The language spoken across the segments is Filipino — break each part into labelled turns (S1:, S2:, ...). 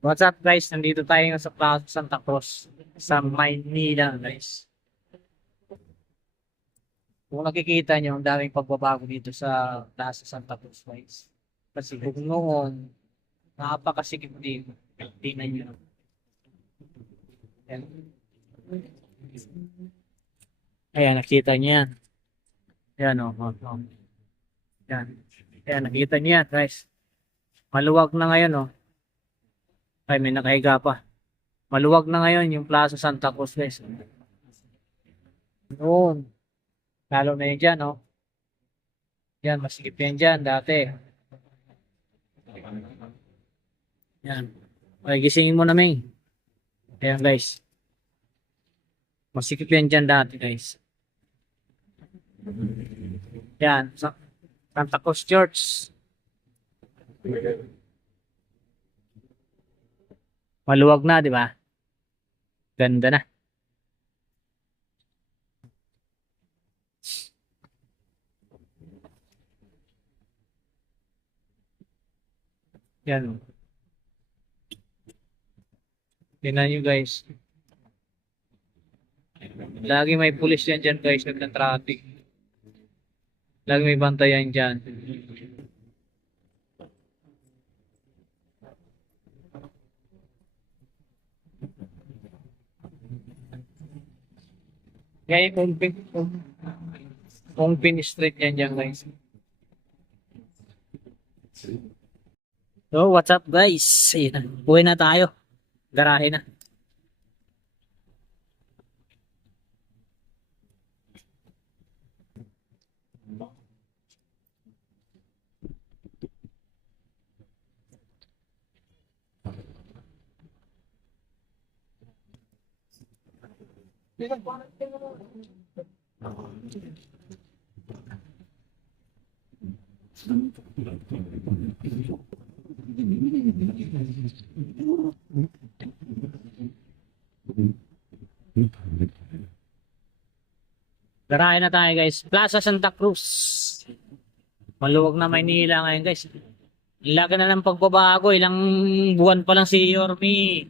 S1: What's up guys? Nandito tayo ngayon sa Plaza Santa Cruz sa Maynila guys. Kung nakikita nyo, ang daming pagbabago dito sa Plaza Santa Cruz guys. Kasi kung noon, napakasikip dito. Tingnan nyo. Ayan. Ayan, nakita nyo yan. Ayan o. Oh, oh. Ayan. Ayan, nakita nyo guys. Maluwag na ngayon oh. Ay, may nakahiga pa. Maluwag na ngayon yung Plaza Santa Cruz, guys. Noon. Lalo na yun dyan, oh. Yan, masikip yan dyan dati. Yan. Ay, gisingin mo na, May. Ayan, guys. Masikip yan dyan dati, guys. Yan. Sa Santa Cruz Church. Maluwag na, di ba? Ganda na. Yan. Tingnan nyo guys. Lagi may pulis yan dyan guys, nagna-traffic. Lagi may bantayan dyan. Kaya kung kung, kung pin street yan dyan guys. So, what's up guys? Ayun na. Buhay na tayo. Garahe na. Garahe na tayo guys. Plaza Santa Cruz. Maluwag na Maynila ngayon guys. Laga na ng pagbabago. Ilang buwan pa lang si Yormi.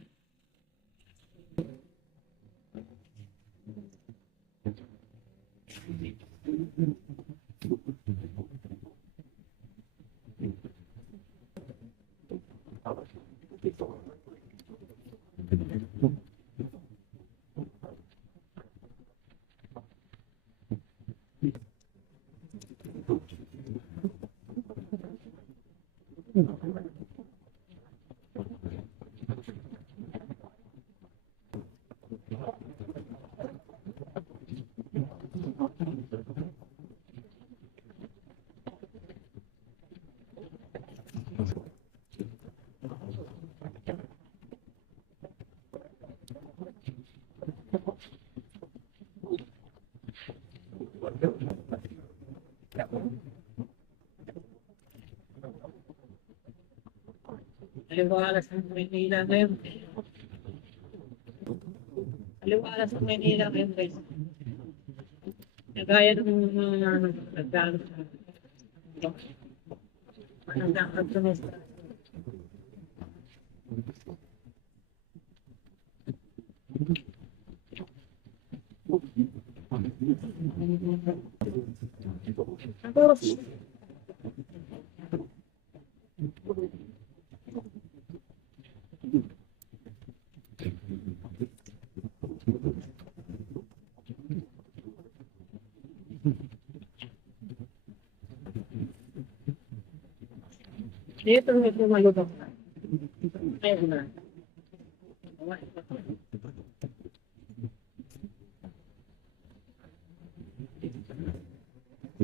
S1: Aliwalas ng Maynila ngayon. Aliwalas ng Maynila ngayon guys. Nagaya ng mga nagdaan sa nagdaan sa mga デートの方が良かった。早くない。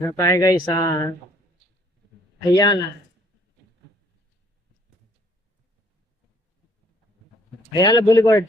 S1: Na tayo guys sa Ayala. Ayala Boulevard.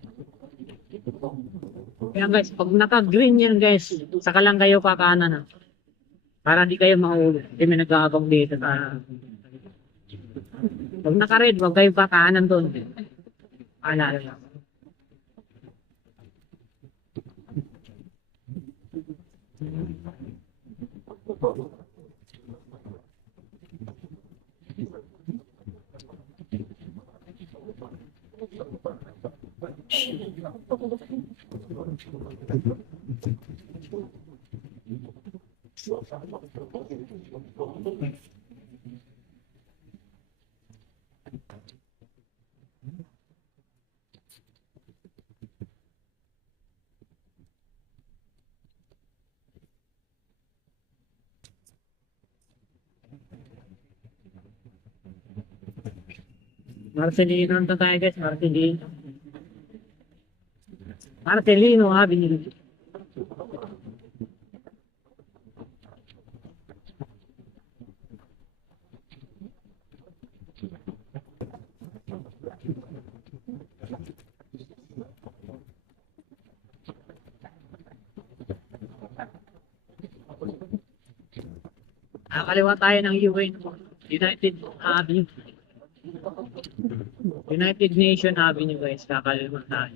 S1: Kaya guys, pag naka-green yan guys, saka lang kayo kakanan ah. Para di kayo mahuli. Hindi may nag-aabang dito. Sa... Pag naka-red, huwag kayo kakanan doon. Paalala lang. Marcelino na tayo guys, Marcelino. Marcelino Avenue. Nakakaliwa tayo ng UN, United Avenue. United Nation Avenue guys, kakaliwa tayo.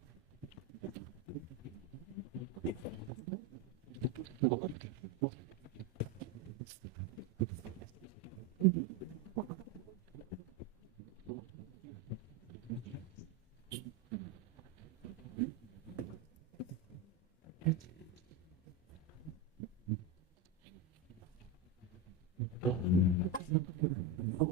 S1: ちょっと待って。